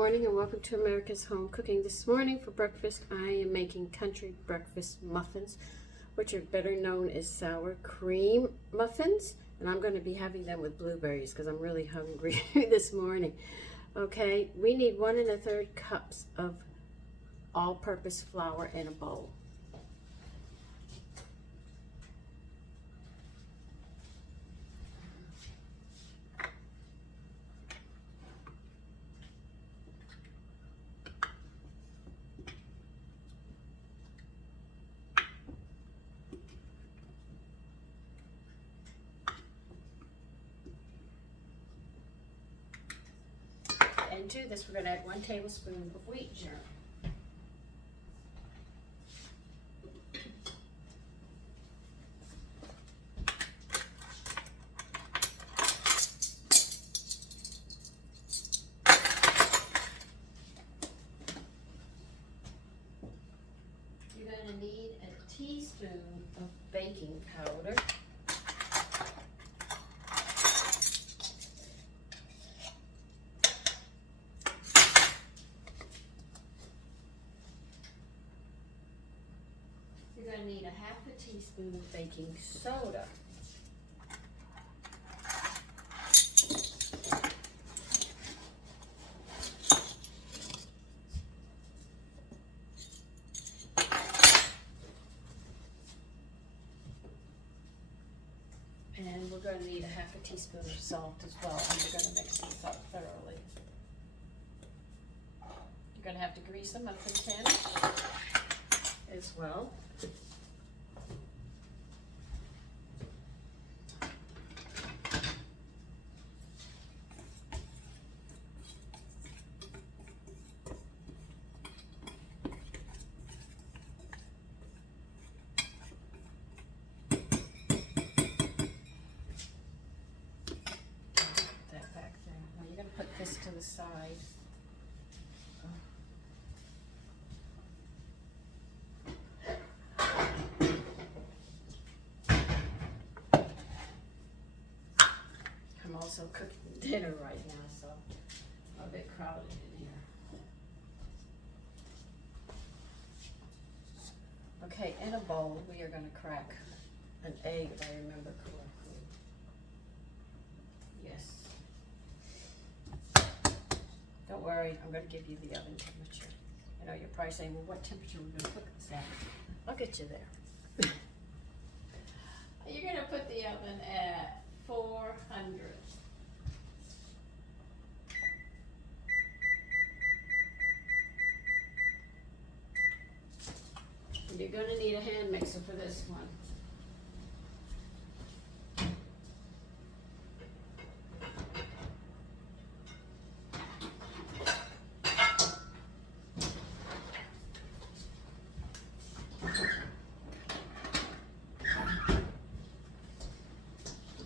morning and welcome to America's Home Cooking. This morning for breakfast I am making country breakfast muffins, which are better known as sour cream muffins, and I'm going to be having them with blueberries because I'm really hungry this morning. Okay, we need 1 1/3 cups of all-purpose flour in a bowl. And to this, we're going to add 1 tablespoon of wheat germ. You're going to need a teaspoon of baking powder. You're going to need a 1/2 teaspoon of baking soda. And we're going to need a 1/2 teaspoon of salt as well, and we're going to mix this up thoroughly. You're going to have to grease a muffin tin as well. That back there. Now you're going to put this to the side. I'm also cooking dinner right now, so I'm a bit crowded in here. Okay, in a bowl, we are going to crack an egg, if I remember correctly. Yes. Don't worry, I'm going to give you the oven temperature. I know you're probably saying, well, what temperature are we going to cook this at? I'll get you there. You're going to put the oven at 400. You're going to need a hand mixer for this one.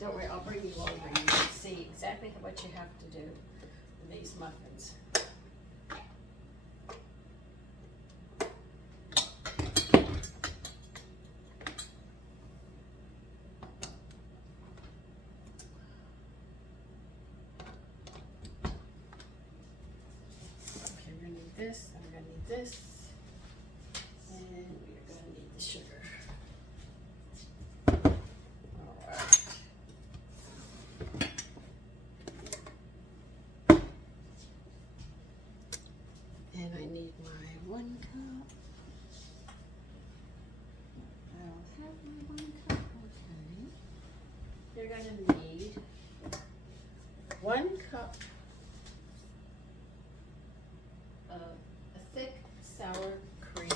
Don't worry, I'll bring you over and you can see exactly what you have to do with these muffins. Okay, we're going to need this, and we're going to need this, and we're going to need the sugar. And I need my 1 cup. I don't have my 1 cup. Okay. You're going to need 1 cup of a thick sour cream.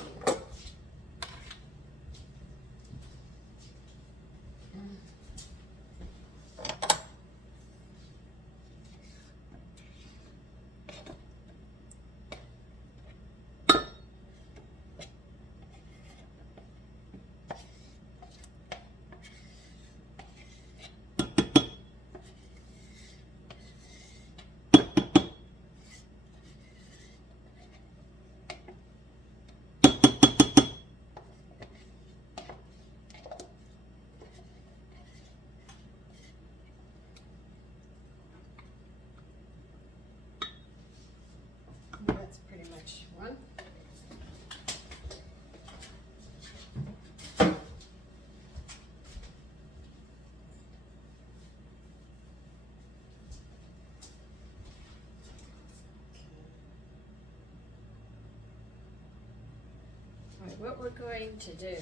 what we're going to do,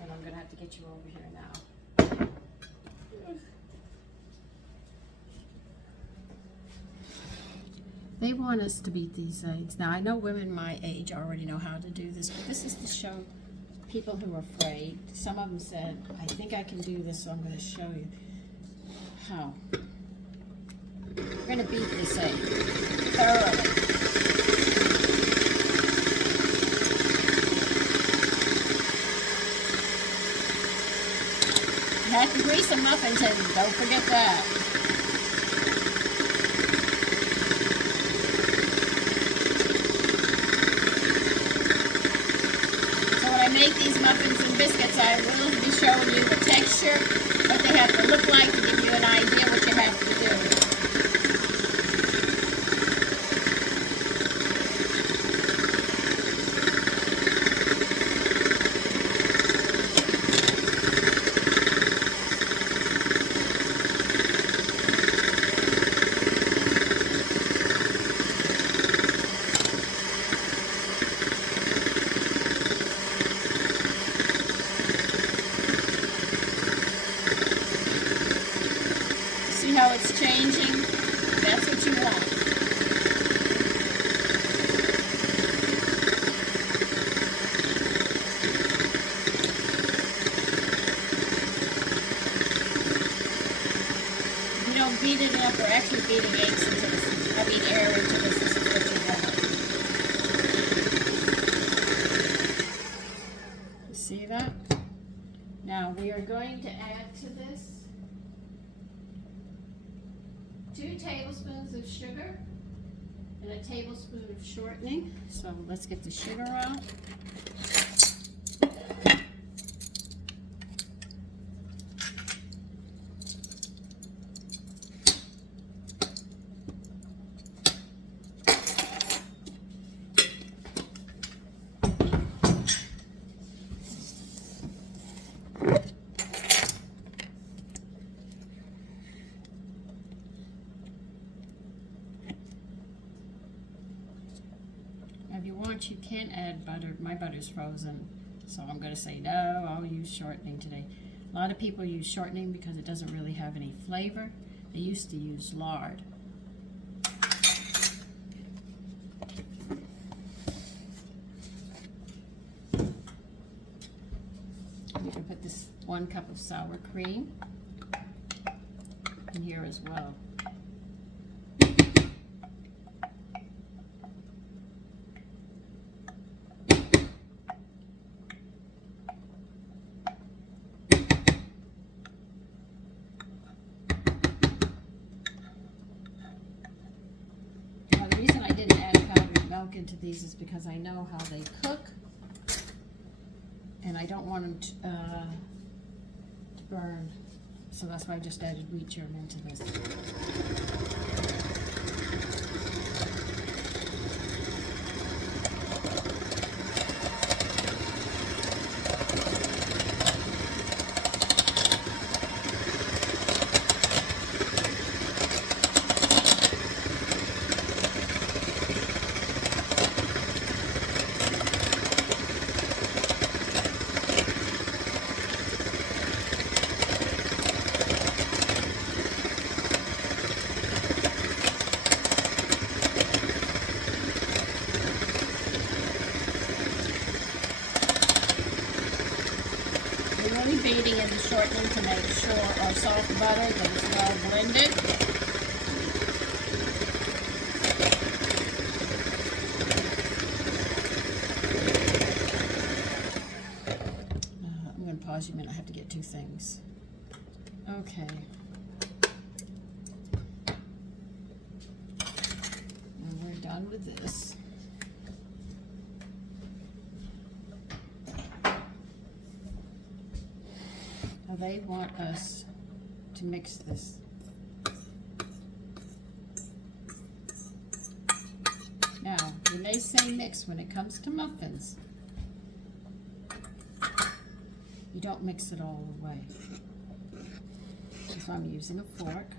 and I'm going to have to get you over here now. They want us to beat these eggs. Now, I know women my age already know how to do this, but this is to show people who are afraid. Some of them said, I think I can do this, so I'm going to show you how. We're going to beat this egg thoroughly. You have to grease the muffins, and don't forget that. Make these muffins and biscuits, I will be showing you the texture, what they have to look like to give you an idea what you have to do. How it's changing, that's what you want. If you don't beat it enough, we're actually beating eggs into this, air into this is what you want. You see that? Now we are going to add to this 2 tablespoons of sugar and a tablespoon of shortening. So let's get the sugar out. If you want, you can add butter. My butter's frozen, so I'm going to say no, I'll use shortening today. A lot of people use shortening because it doesn't really have any flavor. They used to use lard. You can put this 1 cup of sour cream in here as well. The reason I didn't add powdered milk into these is because I know how they cook, and I don't want them to burn. So that's why I just added wheat germ into this. Really beating in the shortening to make sure our soft butter that it's well blended. I'm going to pause you a minute. I have to get 2 things. Okay. And we're done with this. They want us to mix this. Now, when they say mix, when it comes to muffins, you don't mix it all the way. So I'm using a fork.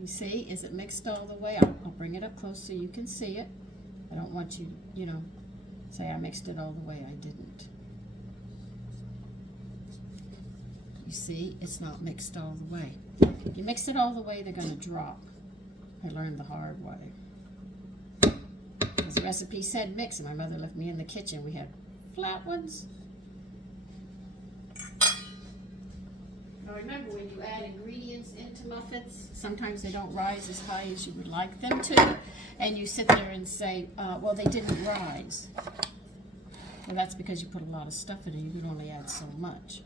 You see, is it mixed all the way? I'll bring it up close so you can see it. I don't want you, you know, say I mixed it all the way. I didn't. You see, it's not mixed all the way. If you mix it all the way, they're going to drop. I learned the hard way. Because the recipe said mix, and my mother left me in the kitchen. We had flat ones. Now remember, when you add ingredients into muffins, sometimes they don't rise as high as you would like them to. And you sit there and say, well, they didn't rise. Well, that's because you put a lot of stuff in it. You could only add so much.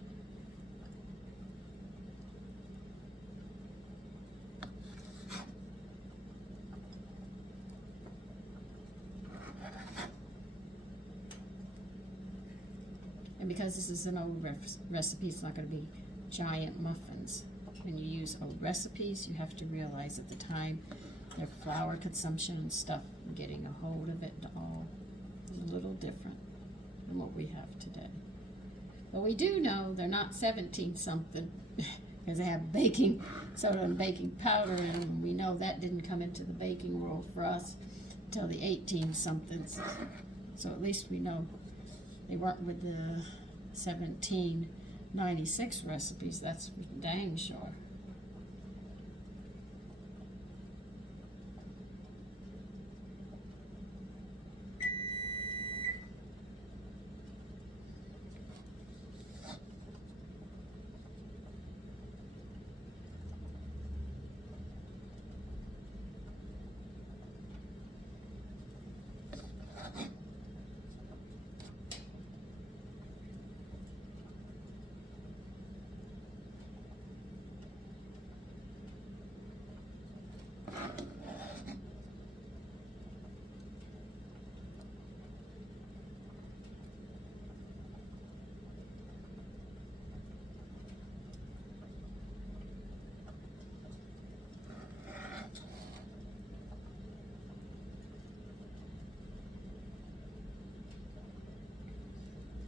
And because this is an old recipe, it's not going to be giant muffins. When you use old recipes, you have to realize at the time their flour consumption and stuff, getting a hold of it all is a little different than what we have today. But we do know they're not 17 something because they have baking soda and baking powder in them. And we know that didn't come into the baking world for us until the 18 somethings. So at least we know they weren't with the 1796 recipes, that's dang sure.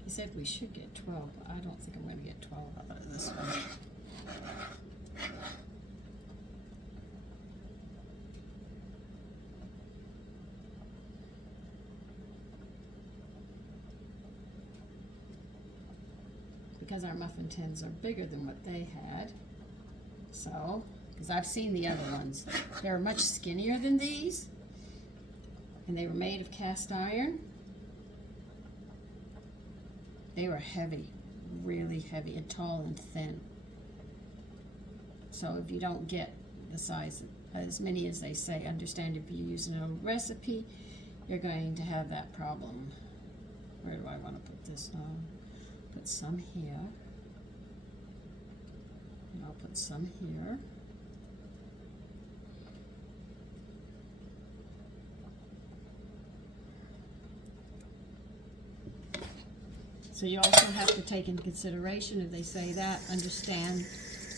He said we should get 12, but I don't think I'm going to get 12 out of this one. Because our muffin tins are bigger than what they had. So, because I've seen the other ones. They're much skinnier than these. And they were made of cast iron. They were heavy, really heavy, and tall and thin. So if you don't get the size, as many as they say, understand if you're using an old recipe, you're going to have that problem. Where do I want to put this on? Put some here. And I'll put some here. So you also have to take into consideration, if they say that, understand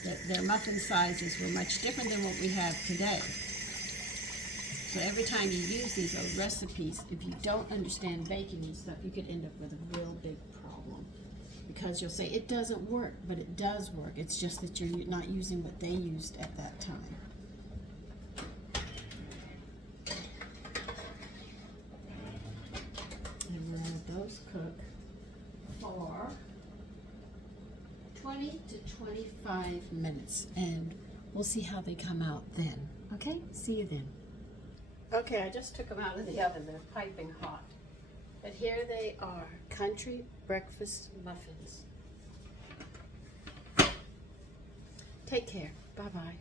that their muffin sizes were much different than what we have today. So every time you use these old recipes, if you don't understand baking and stuff, you could end up with a real big problem. Because you'll say, it doesn't work, but it does work. It's just that you're not using what they used at that time. And we'll let those cook for 20 to 25 minutes, and we'll see how they come out then. Okay, see you then. Okay, I just took them out of the oven. They're piping hot. But here they are, country breakfast muffins. Take care. Bye-bye.